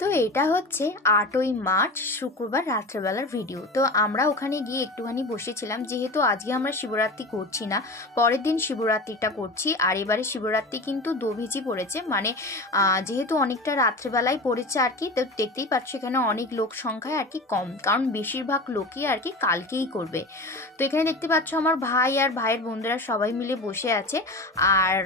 তো এটা হচ্ছে 8ই মার্চ শুক্রবার রাত্রেবেলার ভিডিও। তো আমরা ওখানে গিয়ে একটুখানি বসেছিলাম, যেহেতু আজকে আমরা শিবরাত্রি করছি না, পরের দিন শিবরাত্রিটা করছি। আর এবারে শিবরাত্রি কিন্তু দোভেজি পড়েছে, মানে যেহেতু অনেকটা রাত্রেবেলায় পড়েছে আর কি। তো দেখতেই পাচ্ছ এখানে অনেক লোক সংখ্যায় আর কি কম, কারণ বেশিরভাগ লোকই আর কি কালকেই করবে। তো এখানে দেখতে পাচ্ছ আমার ভাই আর ভাইয়ের বন্ধুরা সবাই মিলে বসে আছে, আর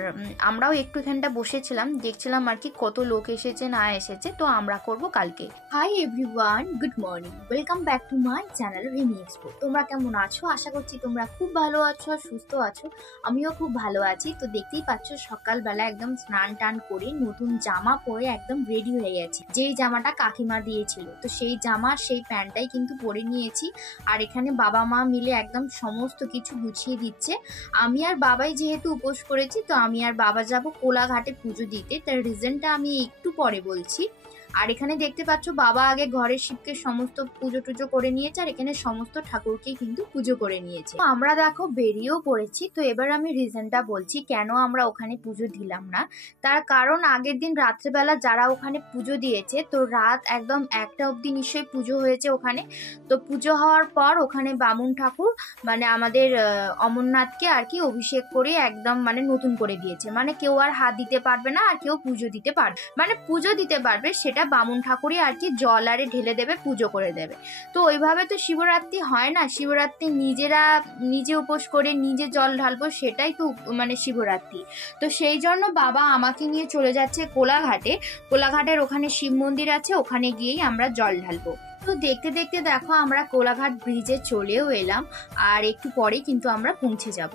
আমরাও একটু এখানটা বসেছিলাম, দেখছিলাম আর কি কত লোক এসেছে না এসেছে। তো আমরা করব কালকে। Hi everyone, good morning, welcome back to my channel Rimi expo. তোমরা কেমন আছো? আশা করছি তোমরা খুব ভালো আছো আর সুস্থ আছো। আমিও খুব ভালো আছি। তো দেখতেই পাচ্ছ সকালবেলা একদম স্নান টান করে নতুন জামা পরে একদম রেডি হয়ে গেছি। যেই জামাটা কাকিমা দিয়েছিল, তো সেই জামা সেই প্যান্টটাই কিন্তু পরে নিয়েছি। আর এখানে বাবা মা মিলে একদম সমস্ত কিছু গুছিয়ে দিচ্ছে। আমি আর বাবাই যেহেতু উপোস করেছি, তো আমি আর বাবা যাব কোলাঘাটে পুজো দিতে। তার রিজনটা আমি একটু পরে বলছি। আর এখানে দেখতে পাচ্ছ বাবা আগে ঘরের শিবকে সমস্ত পুজো টুজো করে নিয়েছে, আর এখানে সমস্ত ঠাকুরকে কিন্তু পুজো করে নিয়েছে। আমরা দেখো বেরিয়েও পড়েছি। তো এবার আমি রিজনটা বলছি কেন আমরা ওখানে পুজো দিলাম না। তার কারণ আগের দিন রাত্রেবেলা যারা ওখানে পুজো দিয়েছে, তো রাত একদম 1টা অবধি নিশ্চয়ই পুজো হয়েছে ওখানে। তো পুজো হওয়ার পর ওখানে বামুন ঠাকুর মানে আমাদের অমরনাথকে আর কি অভিষেক করে একদম মানে নতুন করে দিয়েছে। মানে কেউ আর হাত দিতে পারবে না, আর কেউ পুজো দিতে পারবে, মানে পুজো দিতে পারবে সেটা বামুন ঠাকুরই আর কি জল আরে ঢেলে দেবে, পুজো করে দেবে। তো ওইভাবে তো শিবরাত্রি হয় না। শিবরাত্রি নিজে উপোস করে নিজে জল ঢালবো, সেটাই তো মানে শিবরাত্রি। তো সেই জন্য বাবা আমাকে নিয়ে চলে যাচ্ছে কোলাঘাটের ওখানে শিব মন্দির আছে, ওখানে গিয়েই আমরা জল ঢালবো। তো দেখতে দেখতে দেখো আমরা কোলাঘাট ব্রিজে চলেও এলাম, আর একটু পরেই কিন্তু আমরা পৌঁছে যাব।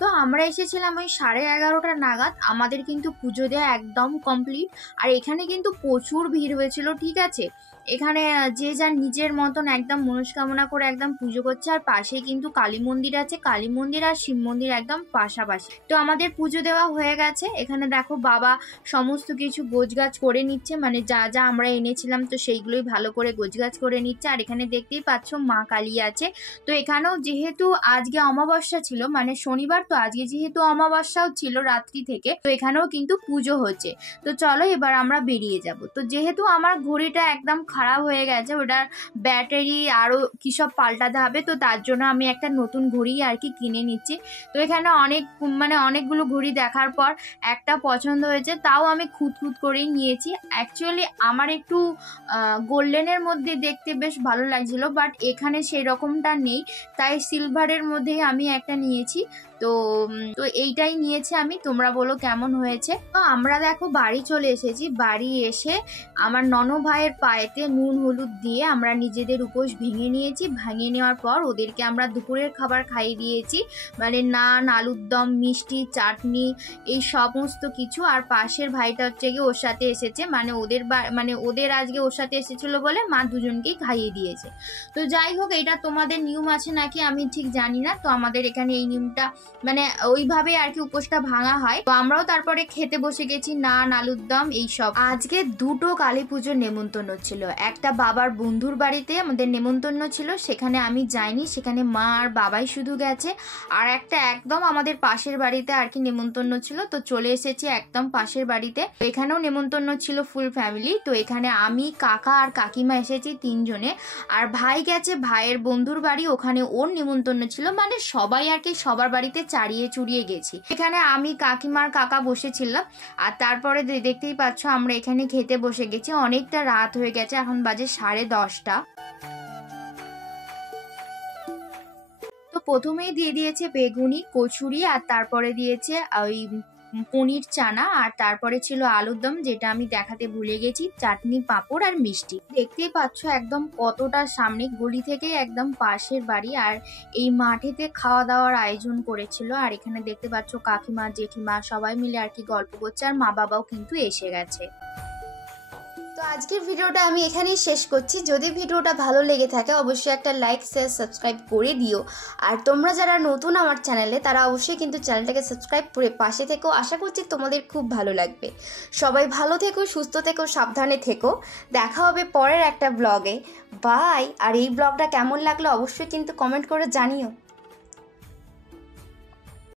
তো আমরা এসেছিলাম ওই 11:30 নাগাদ। আমাদের কিন্তু পুজো দেওয়া একদম কমপ্লিট। আর এখানে কিন্তু প্রচুর ভিড় হয়েছিল, ঠিক আছে। এখানে যে যার নিজের মতন একদম মনস্কামনা করে একদম পুজো করছে। আর পাশেই কিন্তু কালী মন্দির আছে, কালী মন্দির আর শিব মন্দির একদম পাশাপাশি। তো আমাদের পুজো দেওয়া হয়ে গেছে। এখানে দেখো বাবা সমস্ত কিছু গোছগাছ করে নিচ্ছে, মানে যা যা আমরা এনেছিলাম তো সেইগুলোই ভালো করে গোছগাছ করে নিচ্ছে। আর এখানে দেখতেই পাচ্ছ মা কালী আছে। তো এখানেও যেহেতু আজকে অমাবস্যা ছিল, মানে শনিবার, তো আজকে যেহেতু অমাবস্যাও ছিল রাত্রি থেকে, তো এখানেও কিন্তু পুজো হচ্ছে। তো চলো এবার আমরা বেরিয়ে যাব। তো যেহেতু আমার ঘড়িটা একদম খারাপ হয়ে গেছে, ওটার ব্যাটারি আরো কি সব পাল্টাতে হবে, তো তার জন্য আমি একটা নতুন ঘড়ি আর কি কিনে নিচ্ছি। তো এখানে অনেকগুলো ঘড়ি দেখার পর একটা পছন্দ হয়েছে, তাও আমি খুঁত করেই নিয়েছি। অ্যাকচুয়ালি আমার একটু গোল্ডেনের মধ্যে দেখতে বেশ ভালো লাগছিল, বাট এখানে সেই রকমটা নেই, তাই সিলভারের মধ্যেই আমি একটা নিয়েছি। তো এইটাই নিয়েছি আমি। তোমরা বলো কেমন হয়েছে। তো আমরা দেখো বাড়ি চলে এসেছি। বাড়ি এসে আমার ননদ ভাইয়ের পায়েতে নুন হলুদ দিয়ে আমরা নিজেদের উপোস ভেঙে নিয়েছি। ভেঙে নেওয়ার পর ওদেরকে আমরা দুপুরের খাবার খাইয়ে দিয়েছি, মানে নান, আলুর দম, মিষ্টি, চাটনি, এই সমস্ত কিছু। আর পাশের ভাইটা হচ্ছে গিয়ে ওর সাথে এসেছে, মানে ওদের আজকে ওর সাথে এসেছিল বলে মা দুজনকেই খাইয়ে দিয়েছে। তো যাই হোক, এটা তোমাদের নিয়ম আছে নাকি আমি ঠিক জানি না। তো আমাদের এখানে এই নিয়মটা মানে ওইভাবে আর কি উপোসটা ভাঙা হয়। তো আমরাও তারপরে খেতে বসে গেছি, নান, আলুর দম, এইসব। আজকে দুটো কালী পুজোর নেমন্তন্ন ছিল। একটা বাবার বন্ধুর বাড়িতে আমাদের নেমন্তন্ন ছিল, সেখানে আমি যাইনি, সেখানে মা আর বাবাই শুধু গেছে। আর একটা একদম আমাদের পাশের বাড়িতে আর কি নেমন্তন্ন ছিল, তো চলে এসেছি একদম পাশের বাড়িতে। এখানেও নেমন্তন্ন ছিল ফুল ফ্যামিলি। তো এখানে আমি, কাকা আর কাকিমা এসেছি 3 জনে। আর ভাই গেছে ভাইয়ের বন্ধুর বাড়ি, ওখানে ওর নেমন্তন্ন ছিল। মানে সবাই আর কি সবার বাড়িতে চাড়িয়ে চুড়িয়ে গেছি। এখানে আমি, কাকিমার কাকা বসেছিলাম। আর তারপরে দেখতেই পাচ্ছ আমরা এখানে খেতে বসে গেছি। অনেকটা রাত হয়ে গেছে, এখন বাজে 10:30। তো প্রথমেই দিয়ে দিয়েছে বেগুনি, কচুরি, আর তারপরে দিয়েছে ওই পনির চানা, আর তারপরে ছিল আলুর দম, যেটা আমি দেখাতে ভুলে গেছি, চাটনি, পাঁপড় আর মিষ্টি। দেখতেই পাচ্ছ একদম কতটা সামনে, গলি থেকে একদম পাশের বাড়ি। আর এই মাঠেতে খাওয়া দাওয়ার আয়োজন করেছিল। আর এখানে দেখতে পাচ্ছ কাকিমা, জেঠিমা সবাই মিলে আর কি গল্প করছে, আর মা বাবাও কিন্তু এসে গেছে। তো আজকের ভিডিওটা আমি এখানেই শেষ করছি। যদি ভিডিওটা ভালো লেগে থাকে অবশ্যই একটা লাইক, শেয়ার, সাবস্ক্রাইব করে দিও। আর তোমরা যারা নতুন আমার চ্যানেলে, তারা অবশ্যই কিন্তু চ্যানেলটাকে সাবস্ক্রাইব করে পাশে থেকো। আশা করছি তোমাদের খুব ভালো লাগবে। সবাই ভালো থেকো, সুস্থ থেকো, সাবধানে থেকো। দেখা হবে পরের একটা ব্লগে। বাই। আর এই ব্লগটা কেমন লাগলো অবশ্যই কিন্তু কমেন্ট করে জানিও।